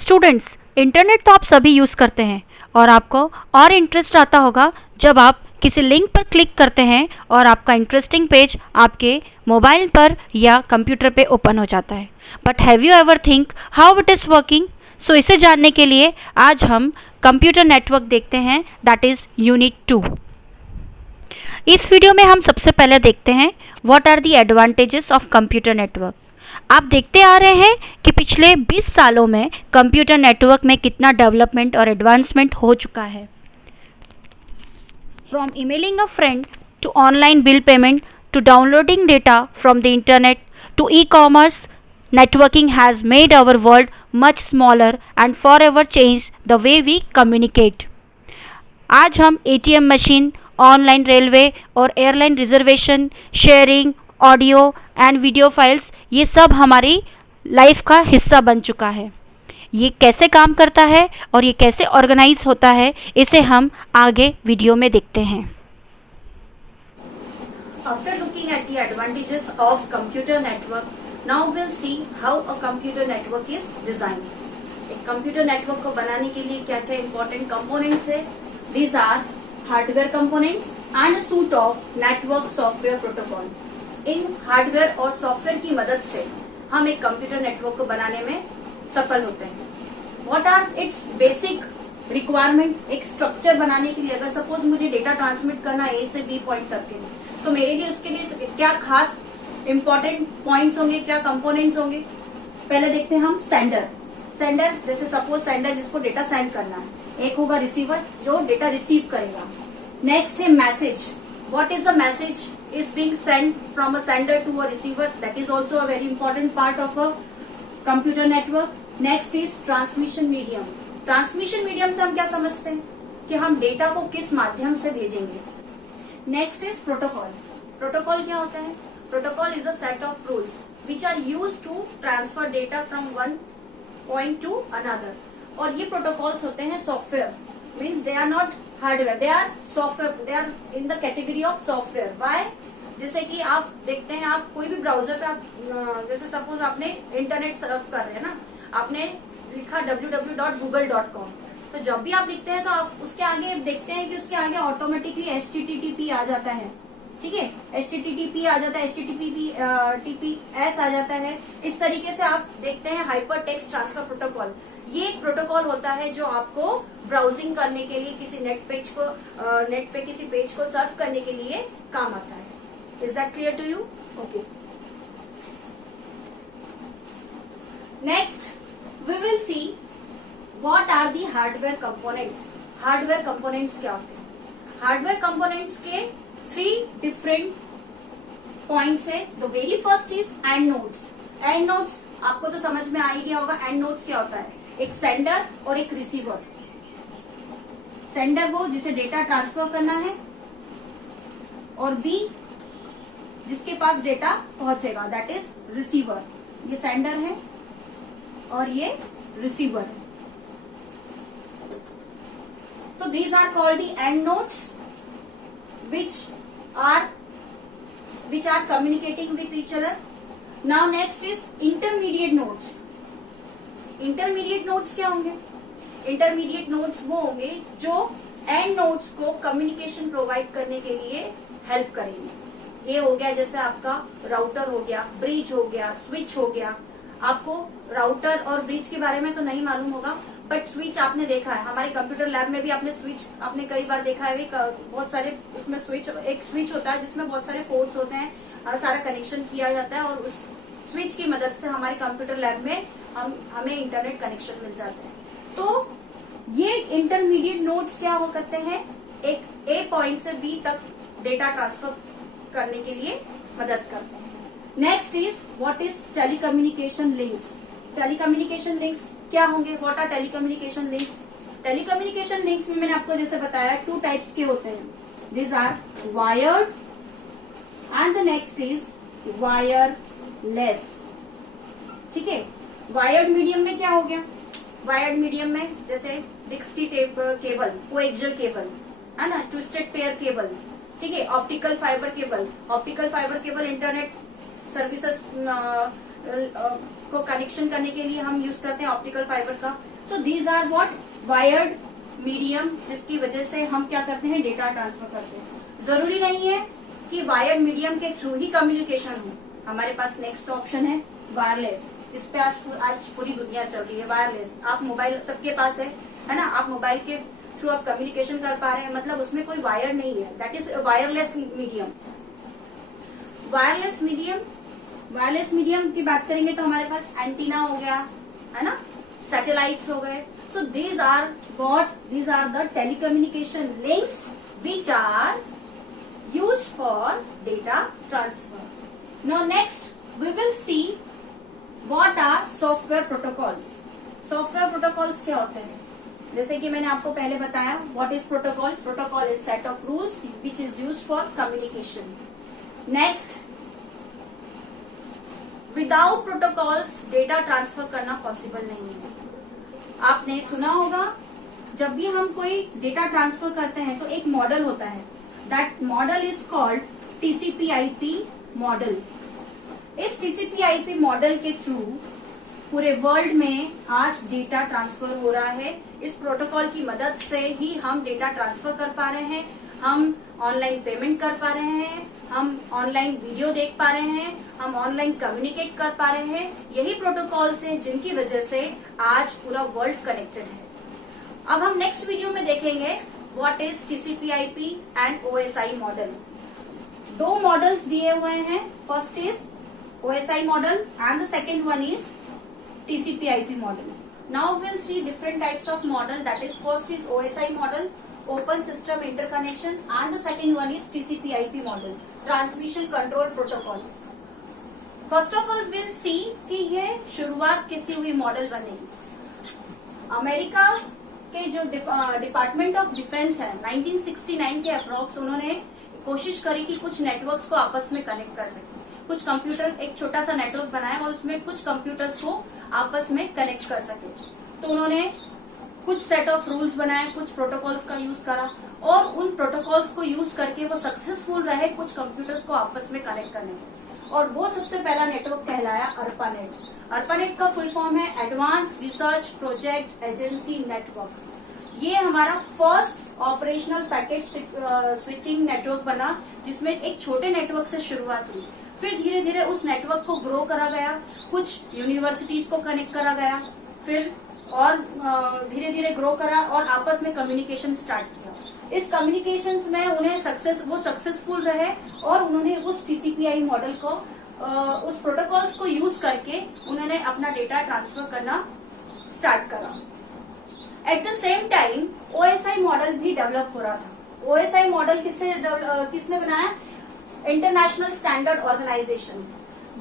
Students, internet तो आप सभी यूज़ करते हैं और आपको और इंटरेस्ट आता होगा जब आप किसी लिंक पर क्लिक करते हैं और आपका इंटरेस्टिंग पेज आपके मोबाइल पर या कंप्यूटर पे ओपन हो जाता है। But have you ever think how it is working? So इसे जानने के लिए आज हम कंप्यूटर नेटवर्क देखते हैं, दैट इज़ यूनिट 2। इस वीडियो में हम सबसे पहले देखते हैं what are the advantages of computer network. आप देखते आ रहे हैं कि पिछले 20 सालों में कंप्यूटर नेटवर्क में कितना डेवलपमेंट और एडवांसमेंट हो चुका है। From emailing a friend to online bill payment to downloading data from the internet to e-commerce, networking has made our world much smaller and forever changed the way we communicate. आज हम ATM machine, online railway और airline reservation, sharing, audio and video files, ये सब हमारी life का हिस्सा बन चुका है। ये कैसे काम करता है और ये कैसे ऑर्गेनाइज होता है, इसे हम आगे वीडियो में देखते हैं। After looking at the advantages of computer network, now we'll see how a computer network is designed. एक कंप्यूटर नेटवर्क को बनाने के लिए क्या क्या इंपॉर्टेंट कंपोनेंट्स है? These are hardware components and a suite of network software protocol. In hardware और software की मदद से हम एक कंप्यूटर नेटवर्क को बनाने में सफल होते हैं। What are its basic requirement? एक स्ट्रक्चर बनाने के लिए अगर सपोज मुझे डेटा ट्रांसमिट करना है ए से बी पॉइंट तक के लिए, तो मेरे लिए उसके लिए क्या खास इंपॉर्टेंट पॉइंट्स होंगे, क्या कंपोनेंट्स होंगे? पहले देखते हैं हम सेंडर। सेंडर जैसे सपोज सेंडर जिसको डेटा सेंड करना है, एक होगा रिसीवर जो डेटा रिसीव करेगा। नेक्स्ट है message. What is the message is being send from a sender to a receiver, that is also a very important part of a computer network. Next is transmission medium. Transmission medium से हम क्या समझते हैं कि हम data को किस माध्यम से भेजेंगे। Next is protocol. प्रोटोकॉल क्या होता है? Protocol is a set of rules which are used to transfer data from one point to another. और ये प्रोटोकॉल्स होते हैं software, means they are not hardware, they are software, they are in the category of software. Why? जैसे कि आप देखते हैं, आप कोई भी ब्राउजर पे आप जैसे सपोज आपने इंटरनेट सर्फ कर रहे हैं ना, आपने लिखा www.google.com, तो जब भी आप लिखते हैं तो आप उसके आगे देखते हैं कि उसके आगे ऑटोमेटिकली HTTP आ जाता है। ठीक है, HTTP आ जाता है, HTTPS आ जाता है। इस तरीके से आप देखते हैं हाइपर टेक्स्ट ट्रांसफर प्रोटोकॉल। ये एक प्रोटोकॉल होता है जो आपको ब्राउजिंग करने के लिए किसी नेट पे किसी पेज को सर्फ करने के लिए काम आता है। Is that clear to you? Okay. Next we will see what are the hardware components. Hardware components क्या होते हैं? हार्डवेयर कंपोनेंट्स के 3 डिफरेंट पॉइंट्स है। The very first is end nodes. End nodes आपको तो समझ में आ ही गया होगा। एंड नोड्स क्या होता है? एक सेंडर और एक रिसीवर। सेंडर वो जिसे डेटा ट्रांसफर करना है, और बी जिसके पास डेटा पहुंचेगा, दैट इज रिसीवर। ये सेंडर है और ये रिसीवर है। तो these are called the end nodes which are communicating with each other. Now next is intermediate nodes. Intermediate nodes क्या होंगे? Intermediate nodes वो होंगे जो end nodes को communication provide करने के लिए help करेंगे। ये हो गया जैसे आपका राउटर हो गया, ब्रिज हो गया, स्विच हो गया। आपको राउटर और ब्रिज के बारे में तो नहीं मालूम होगा, बट स्विच आपने देखा है। हमारे कंप्यूटर लैब में भी आपने स्विच आपने कई बार देखा है। बहुत सारे उसमें एक स्विच होता है जिसमें बहुत सारे पोर्ट्स होते हैं और सारा कनेक्शन किया जाता है, और उस स्विच की मदद से हमारे कंप्यूटर लैब में हमें इंटरनेट कनेक्शन मिल जाता है। तो ये इंटरमीडिएट नोड्स क्या वो करते हैं? एक ए पॉइंट से बी तक डेटा ट्रांसफर करने के लिए मदद करते हैं। Next is what is telecommunication links. Telecommunication links क्या होंगे? What are telecommunication links? Telecommunication links में मैंने आपको जैसे बताया 2 टाइप्स के होते हैं। This are wired and the next is wireless. ठीक है, वायर्ड मीडियम में क्या हो गया? वायर्ड मीडियम में जैसे डिक्स की केबल, कोएक्सियल केबल है ना, ट्विस्टेड पेयर केबल। ठीक है, optical fibre cable. Optical fibre cable internet services को कनेक्शन करने के लिए हम यूज करते हैं ऑप्टिकल फाइबर का। So these are what wired medium, जिसकी वजह से हम क्या करते हैं, डेटा ट्रांसफर करते हैं। जरूरी नहीं है कि वायर्ड मीडियम के थ्रू ही कम्युनिकेशन हो। हमारे पास नेक्स्ट ऑप्शन है वायरलेस, जिस पे आज पूरी दुनिया चल रही है। वायरलेस, आप मोबाइल सबके पास है ना, आप मोबाइल के थ्रू आप कम्युनिकेशन कर पा रहे हैं, मतलब उसमें कोई वायर नहीं है, that is wireless medium. Wireless medium की बात करेंगे तो हमारे पास एंटीना हो गया, है ना, सैटेलाइट्स हो गए। So these are the telecommunication links which are used for data transfer. Now next we will see what are software protocols. Software protocols क्या होते हैं, जैसे कि मैंने आपको पहले बताया, what is protocol. Protocol is set of rules which is used for communication. Next, without protocols data transfer करना पॉसिबल नहीं है। आपने सुना होगा, जब भी हम कोई डेटा ट्रांसफर करते हैं तो एक मॉडल होता है, that model is called TCP/IP model. इस TCP/IP मॉडल के थ्रू पूरे वर्ल्ड में आज डेटा ट्रांसफर हो रहा है। इस प्रोटोकॉल की मदद से ही हम डेटा ट्रांसफर कर पा रहे हैं, हम ऑनलाइन पेमेंट कर पा रहे हैं, हम ऑनलाइन वीडियो देख पा रहे हैं, हम ऑनलाइन कम्युनिकेट कर पा रहे हैं। यही प्रोटोकॉल्स हैं जिनकी वजह से आज पूरा वर्ल्ड कनेक्टेड है। अब हम नेक्स्ट वीडियो में देखेंगे what is TCP/IP and OSI model. दो मॉडल्स दिए हुए हैं, first is OSI model and the second one is TCP/IP model. Now we'll see different types of model, that is first is OSI model, Open System Interconnection, and the second one is TCP/IP model, Transmission Control Protocol. First of all we'll see कि ये शुरुआत कैसी हुई model बनेगी। America के जो department of defence है 1969 के अप्रोक्स उन्होंने कोशिश करी कि कुछ नेटवर्क्स को आपस में कनेक्ट कर सके। कुछ कंप्यूटर, एक छोटा सा नेटवर्क बनाया और उसमें कुछ कंप्यूटर्स को आपस में कनेक्ट कर सके। तो उन्होंने कुछ सेट ऑफ रूल्स बनाए, कुछ प्रोटोकॉल्स का यूज करा और उन प्रोटोकॉल्स को यूज करके वो सक्सेसफुल रहे कुछ कंप्यूटर्स को आपस में कनेक्ट करने में। और वो सबसे पहला नेटवर्क कहलाया ARPANET। ARPANET का फुल फॉर्म है advance research project agency network. ये हमारा first operational packet switching network बना, जिसमें एक छोटे नेटवर्क से शुरुआत हुई। फिर धीरे धीरे उस नेटवर्क को ग्रो करा गया, कुछ यूनिवर्सिटीज को कनेक्ट करा गया, फिर और धीरे धीरे ग्रो करा और आपस में कम्युनिकेशन स्टार्ट किया। इस कम्युनिकेशन में उन्हें सक्सेसफुल रहे और उन्होंने उस TCP/IP मॉडल को उस प्रोटोकॉल्स को यूज करके उन्होंने अपना डेटा ट्रांसफर करना स्टार्ट करा। At the same time OSI model भी डेवलप हो रहा था। OSI मॉडल किसने बनाया? International standard organisation.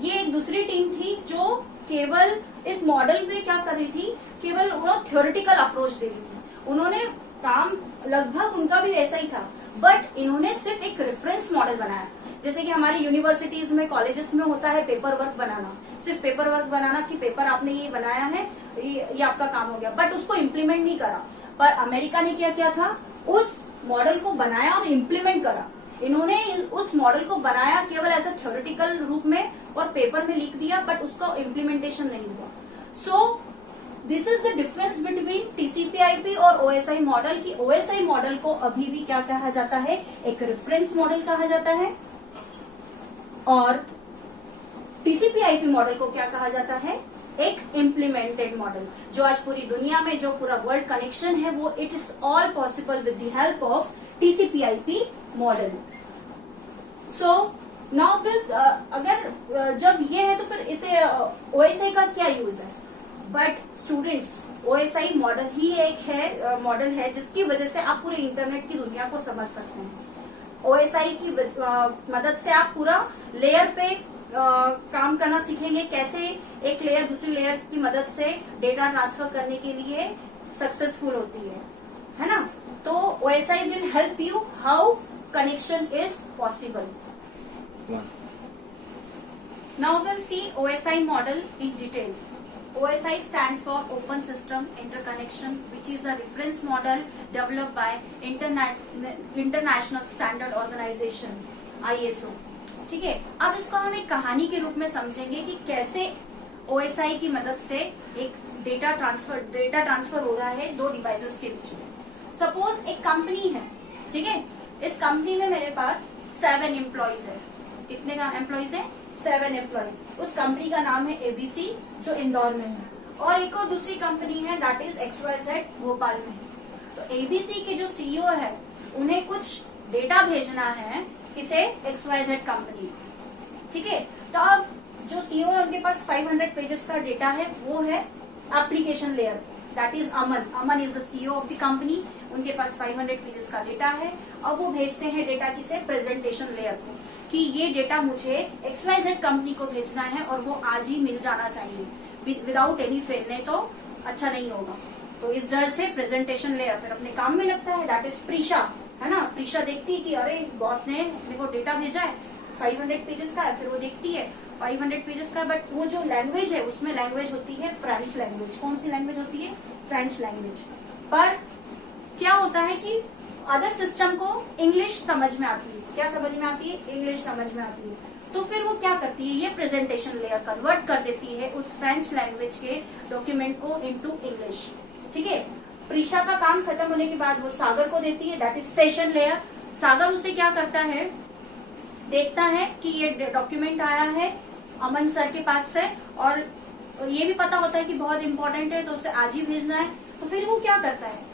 ये एक दूसरी टीम थी जो केवल इस मॉडल पे क्या कर रही थी, केवल वो थ्योरेटिकल अप्रोच दे रही थी। उन्होंने काम लगभग उनका भी ऐसा ही था, बट इन्होंने सिर्फ एक रेफरेंस मॉडल बनाया। जैसे कि हमारी यूनिवर्सिटीज में, कॉलेजेस में होता है पेपर वर्क बनाना, सिर्फ पेपर वर्क बनाना कि पेपर आपने ये बनाया है, ये आपका काम हो गया, बट उसको इम्प्लीमेंट नहीं करा। पर अमेरिका ने क्या किया था, उस मॉडल को बनाया और इम्प्लीमेंट करा। इन्होंने उस मॉडल को बनाया केवल ऐसे थ्योरेटिकल रूप में और पेपर में लिख दिया, बट उसका इम्प्लीमेंटेशन नहीं हुआ। So this is the difference between TCP/IP और OSI मॉडल की OSI मॉडल को अभी भी क्या कहा जाता है, एक रेफरेंस मॉडल कहा जाता है, और TCP/IP मॉडल को क्या कहा जाता है, एक इम्प्लीमेंटेड मॉडल। जो आज पूरी दुनिया में जो पूरा वर्ल्ड कनेक्शन है वो it is all possible with the help of TCP/IP model. So now अगर जब ये है तो फिर इसे OSI का क्या यूज है? बट स्टूडेंट्स, OSI मॉडल ही एक मॉडल है जिसकी वजह से आप पूरे इंटरनेट की दुनिया को समझ सकते हैं। OSI की मदद से आप पूरा लेयर पे काम करना सीखेंगे, कैसे एक लेयर दूसरी लेयर की मदद से डेटा ट्रांसफर करने के लिए सक्सेसफुल होती है ना। तो OSI will help you how connection is possible. Now we'll see OSI model in detail. OSI stands for Open System Interconnection, which is a reference model developed by International Standard Organization ISO. ठीक है, अब इसको हम एक कहानी के रूप में समझेंगे कि कैसे OSI की मदद से एक डेटा ट्रांसफर हो रहा है दो डिवाइसेस के बीच में। सपोज एक कंपनी है, ठीक है, इस कंपनी में मेरे पास 7 एम्प्लॉइज है। कितने का एम्प्लॉइज है? 7 एम्प्लॉइज। उस कंपनी का नाम है ABC जो इंदौर में है, और एक और दूसरी कंपनी है दैट इज XYZ भोपाल में। तो ABC के जो CEO है उन्हें कुछ डेटा भेजना है किसे? XYZ कंपनी को, ठीक है। तो अब जो CEO है उनके पास 500 पेजेस का डेटा है, वो है application layer, that is Aman is the CEO of the company. उनके पास 500 पेजेस का डेटा है और वो भेजते हैं डेटा किसे? प्रेजेंटेशन लेयर को, कि ये डेटा मुझे XYZ कंपनी को भेजना है और वो आज ही मिल जाना चाहिए विदाउट एनी फेल, नहीं तो अच्छा नहीं होगा। तो इस डर से प्रेजेंटेशन लेयर फिर अपने काम में लगता है, दैट इज प्रीशा, है ना। प्रीशा देखती है कि अरे बॉस ने मेरे को डेटा भेजा है 500 पेजेस का है, फिर वो देखती है 500 पेजेस का, बट वो जो लैंग्वेज है उसमें लैंग्वेज होती है फ्रेंच लैंग्वेज। कौन सी लैंग्वेज होती है? French language. पर क्या होता है कि अदर सिस्टम को इंग्लिश समझ में आती है। क्या समझ में आती है? इंग्लिश समझ में आती है। तो फिर वो क्या करती है? ये प्रेजेंटेशन लेयर कन्वर्ट कर देती है उस फ्रेंच लैंग्वेज के डॉक्यूमेंट को इनटू इंग्लिश, ठीक है। प्रीशा का काम खत्म होने के बाद वो सागर को देती है, दैट इज सेशन लेयर। सागर उसे क्या करता है? देखता है कि ये डॉक्यूमेंट आया है अमन सर के पास से, और ये भी पता होता है कि बहुत इंपॉर्टेंट है तो उसे आज ही भेजना है। तो फिर वो क्या करता है?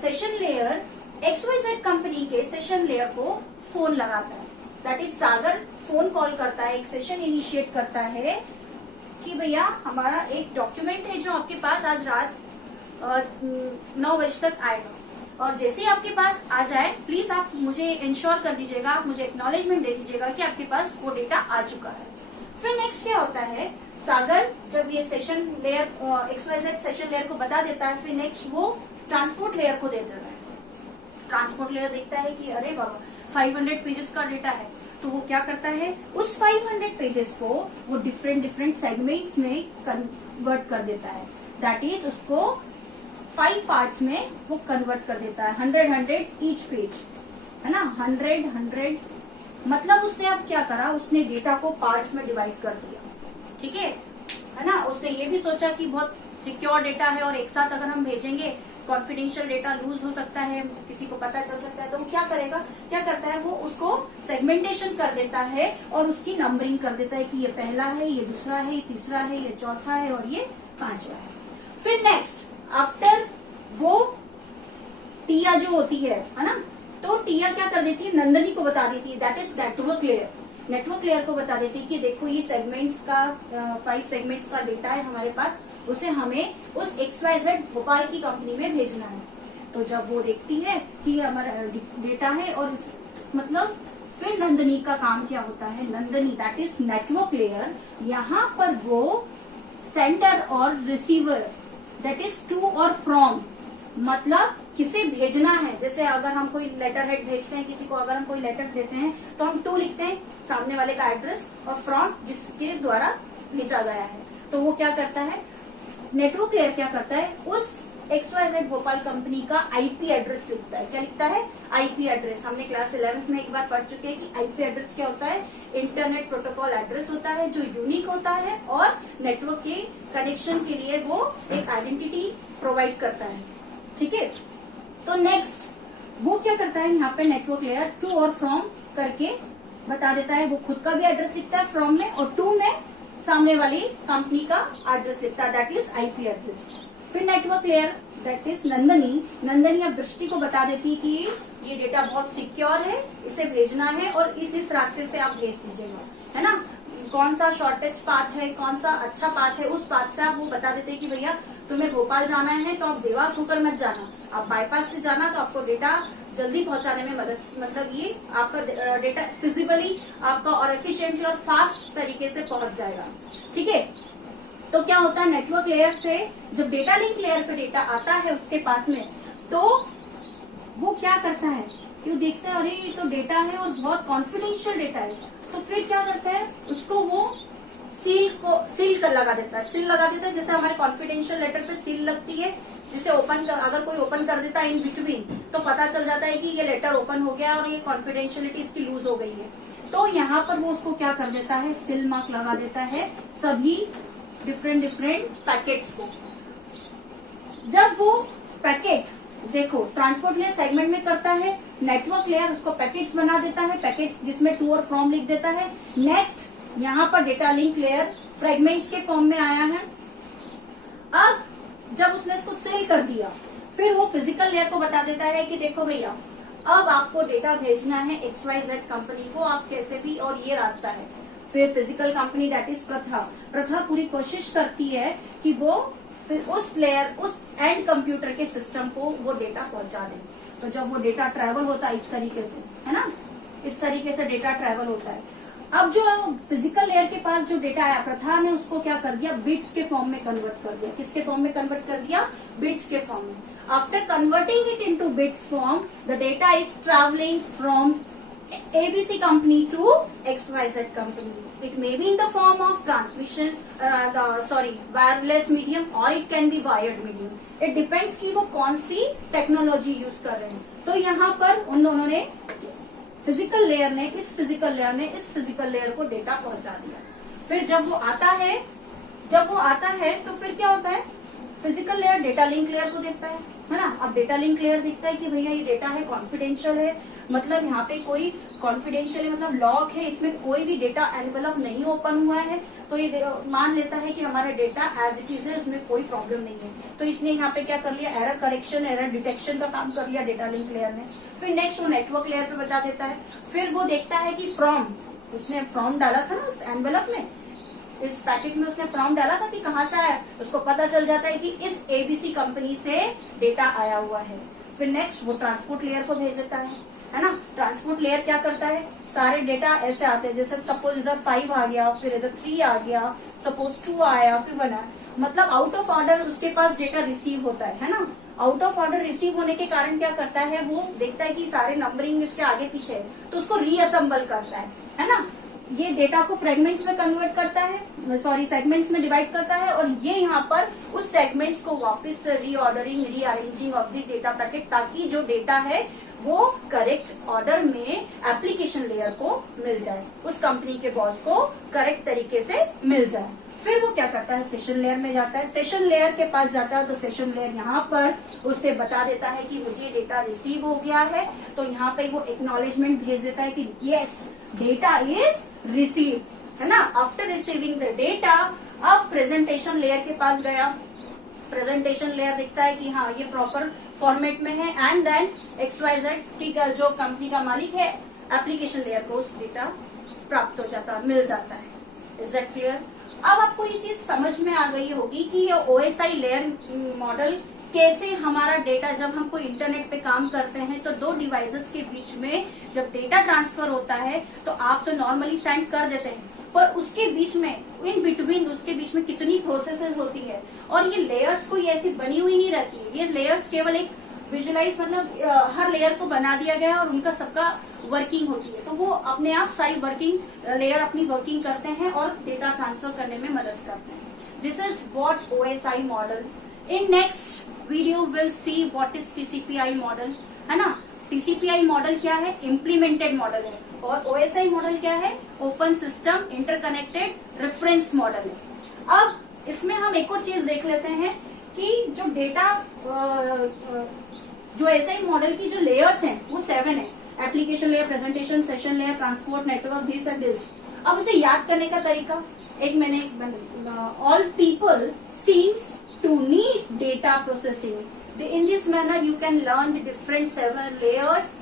सेशन लेयर XYZ कंपनी के सेशन लेयर को फोन लगाता है, that is Sagar phone call करता है, एक सेशन इनिशिएट करता है कि भैया हमारा एक डॉक्यूमेंट है जो आपके पास आज रात 9 बजे तक आएगा, और जैसे ही आपके पास आ जाए प्लीज आप मुझे इंश्योर कर दीजिएगा, आप मुझे एक्नॉलेजमेंट दे दीजिएगा कि आपके पास वो डेटा आ चुका है। फिर नेक्स्ट क्या होता है? सागर जब ये session layer XYZ session layer को बता देता है, फिर नेक्स्ट वो ट्रांसपोर्ट लेयर को दे देता है। ट्रांसपोर्ट लेयर देखता है कि अरे बाबा 500 पेजेस का डेटा है, तो वो क्या करता है? उस 500 पेजेस को वो डिफरेंट सेगमेंट्स में कन्वर्ट कर देता है, दैट इज उसको 5 पार्ट्स में वो कन्वर्ट कर देता है। 100 ईच पेज, है ना। 100 मतलब उसने अब क्या करा? उसने डेटा को पार्ट्स में डिवाइड कर दिया, ठीक है ना। उसने ये भी सोचा कि बहुत सिक्योर डेटा है और एक साथ अगर हम भेजेंगे कॉन्फिडेंशियल डेटा लूज हो सकता है, किसी को पता चल सकता है, तो वो क्या करेगा? क्या करता है? वो उसको सेगमेंटेशन कर देता है और उसकी नंबरिंग कर देता है कि ये पहला है, ये दूसरा है, ये तीसरा है, ये चौथा है और ये 5वां है। फिर नेक्स्ट आफ्टर वो टिया जो होती है ना, तो टिया क्या कर देती है? नंदनी को बता देती है, that is network layer. Network layer को बता देती है कि देखो ये सेगमेंट्स का 5 सेगमेंट्स का डेटा है हमारे पास, उसे हमें उस XYZ भोपाल की कंपनी में भेजना है। तो जब वो देखती है कि हमारा डेटा है और मतलब फिर नंदनी का काम क्या होता है? Nandini that is network layer, यहाँ पर वो सेंडर और रिसीवर दैट इज टू और फ्रॉम, मतलब किसे भेजना है। जैसे अगर हम कोई लेटर हेड भेजते हैं किसी को, अगर हम कोई लेटर देते हैं तो हम टू लिखते हैं सामने वाले का एड्रेस, और फ्रॉम जिसके द्वारा भेजा गया है। तो वो क्या करता है? नेटवर्क लेयर क्या करता है? उस XYZ भोपाल कंपनी का IP एड्रेस लिखता है। क्या लिखता है? IP address. हमने क्लास 11th में एक बार पढ़ चुके हैं कि IP एड्रेस क्या होता है? इंटरनेट प्रोटोकॉल एड्रेस होता है जो यूनिक होता है और नेटवर्क के कनेक्शन के लिए वो एक आइडेंटिटी प्रोवाइड करता है, ठीक है। तो नेक्स्ट वो क्या करता है? यहाँ पे नेटवर्क लेयर टू और फ्रॉम करके बता देता है। वो खुद का भी एड्रेस लिखता है फ्रॉम में, और टू में सामने वाली कंपनी का एड्रेस लिखता है, दैट इज IP एड्रेस। फिर network layer that is Nandini अब दृष्टि को बता देती है कि ये डेटा बहुत सिक्योर है, इसे भेजना है और इस रास्ते से आप भेज दीजिएगा, है ना। कौन सा शॉर्टेस्ट पाथ है, कौन सा अच्छा पाथ है, उस पाथ से आप वो बता देते हैं कि भैया तुम्हें भोपाल जाना है तो आप देवास होकर मत जाना, आप बाईपास से जाना, तो आपको डेटा जल्दी पहुंचाने में मदद, मतलब ये आपका डेटा फिजिबली आपका और एफिशिएंटली और फास्ट तरीके से पहुंच जाएगा, ठीक है। तो क्या होता है? नेटवर्क लेयर से जब डेटा लिंक लेयर पे डेटा आता है उसके पास में, तो वो क्या करता है कि वो देखता है अरे ये तो डेटा है और बहुत कॉन्फिडेंशियल डेटा है, तो फिर क्या करता है? उसको वो सील कर लगा देता है। सील लगा देता है जैसे हमारे कॉन्फिडेंशियल लेटर पे सील लगती है, जिसे अगर कोई ओपन कर देता है इन बिटवीन तो पता चल जाता है कि ये लेटर ओपन हो गया और ये कॉन्फिडेंशियलिटी इसकी लूज हो गई है। तो यहाँ पर वो उसको क्या कर देता है? सील मार्क लगा देता है सभी डिफरेंट पैकेट्स को। जब वो पैकेट देखो ट्रांसपोर्ट लेयर सेगमेंट में करता है, नेटवर्क लेयर उसको पैकेट्स बना देता है, पैकेट्स जिसमें टू और फ्रॉम लिख देता है। नेक्स्ट यहाँ पर डेटा लिंक लेयर फ्रेगमेंट्स के फॉर्म में आया है। अब जब उसने इसको सेल कर दिया, फिर वो फिजिकल लेयर को बता देता है कि देखो भैया अब आपको डेटा भेजना है XYZ कंपनी को, आप कैसे भी, और ये रास्ता है। फिर फिजिकल कंपनी दैट इज प्रथा पूरी कोशिश करती है कि वो फिर उस लेयर, उस एंड कंप्यूटर के सिस्टम को वो डेटा पहुंचा दे। तो जब वो डेटा ट्रेवल होता है इस तरीके से, है ना, इस तरीके से डेटा ट्रेवल होता है। अब जो फिजिकल लेयर के पास जो डेटा आया, प्रथा ने उसको क्या कर दिया, बिट्स के फॉर्म में कन्वर्ट कर दिया। किसके फॉर्म में कन्वर्ट कर दिया, बिट्स के फॉर्म में। After converting it into bits form, the data is travelling from ABC company to XYZ company. It may be in the form of transmission, wireless medium, or it can be wired medium. It depends कि वो कौन सी technology use कर रहे हैं। तो यहाँ पर उन दोनों ने, फिजिकल लेयर ने इस फिजिकल लेयर को डेटा पहुंचा दिया। फिर जब वो आता है तो फिर क्या होता है, physical layer data link layer को देखता है ना। अब डेटा लिंक लेयर देखता है कि भैया ये डेटा है कॉन्फिडेंशियल है, मतलब यहाँ पे कोई कॉन्फिडेंशियल है, मतलब लॉक है, इसमें कोई भी डेटा एनवेलप नहीं ओपन हुआ है। तो ये मान लेता है कि हमारा डेटा एज इट इज है, इसमें कोई प्रॉब्लम नहीं है। तो इसने यहाँ पे क्या कर लिया, एरर करेक्शन, एरर डिटेक्शन का काम कर लिया डेटा लिंक लेयर ने। फिर नेक्स्ट वो नेटवर्क लेयर पे बता देता है। फिर वो देखता है कि उसने फ्रॉम डाला था ना उस एनवेलप में, इस पैकेट में उसने फ्रॉम डाला था कि कहाँ से आया, उसको पता चल जाता है कि इस ABC कंपनी से डेटा आया हुआ है। फिर नेक्स्ट वो ट्रांसपोर्ट लेयर को भेज देता है ना। ट्रांसपोर्ट लेयर क्या करता है, सारे डेटा ऐसे आते हैं, जैसे सपोज इधर 5 आ गया, फिर इधर 3 आ गया, सपोज 2 आया, फिर 1 आया, मतलब आउट ऑफ ऑर्डर उसके पास डेटा रिसीव होता है ना। आउट ऑफ ऑर्डर रिसीव होने के कारण क्या करता है, वो देखता है कि सारे नंबरिंग इसके आगे पीछे है, तो उसको रीअसेंबल करता है ना। ये डेटा को फ्रेगमेंट्स में कन्वर्ट करता है, सेगमेंट्स में डिवाइड करता है, और ये यहाँ पर उस सेगमेंट्स को वापस reordering, rearranging of the data packet, ताकि जो डेटा है वो करेक्ट ऑर्डर में एप्लीकेशन लेयर को मिल जाए, उस कंपनी के बॉस को करेक्ट तरीके से मिल जाए। फिर वो क्या करता है, सेशन लेयर में जाता है। सेशन लेयर के पास जाता है तो सेशन लेयर यहाँ पर उसे बता देता है कि मुझे डेटा रिसीव हो गया है। तो यहाँ पे वो एक्नॉलेजमेंट भेज देता है कि यस डेटा इज रिसीव, है ना। आफ्टर रिसीविंग द डेटा, अब प्रेजेंटेशन लेयर के पास गया। प्रेजेंटेशन लेयर देखता है कि हाँ ये प्रॉपर फॉर्मेट में है, एंड देन XYZ की जो कंपनी का मालिक है, एप्लीकेशन लेयर को उस डेटा प्राप्त हो जाता, मिल जाता है। Is that clear? अब आपको ये चीज समझ में आ गई होगी कि ये OSI लेयर मॉडल कैसे हमारा डेटा, जब हम कोई इंटरनेट पे काम करते हैं तो 2 डिवाइसेस के बीच में जब डेटा ट्रांसफर होता है तो आप तो नॉर्मली सेंड कर देते हैं, पर उसके बीच में, इन बिटवीन उसके बीच में कितनी प्रोसेसेस होती है। और ये लेयर्स कोई ऐसी बनी हुई नहीं रहती है, ये लेयर्स केवल एक विजुअलाइज, मतलब हर लेयर को बना दिया गया है और उनका सबका वर्किंग होती है। तो वो अपने आप सारी लेयर अपनी वर्किंग करते हैं और डेटा ट्रांसफर करने में मदद करते हैं। This is what OSI model. In next video will see what is TCPI model, है ना। TCPI मॉडल क्या है, इम्प्लीमेंटेड मॉडल है, और OSI मॉडल क्या है, open system interconnected reference model है। अब इसमें हम एक और चीज देख लेते हैं कि जो डेटा, जो OSI मॉडल की जो लेयर्स हैं वो 7 है। Application layer, presentation, session layer, transport, network, this and this. अब उसे याद करने का तरीका all people seems to need data processing. In this manner you can learn the different 7 layers.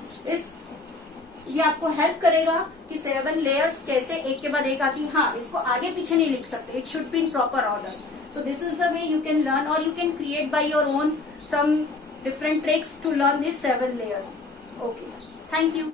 ये आपको हेल्प करेगा कि 7 लेयर्स कैसे एक के बाद एक आती है। हाँ, इसको आगे पीछे नहीं लिख सकते, it should be in proper order. So this is the way you can learn, or you can create by your own some different tricks to learn these 7 layers. Okay, thank you.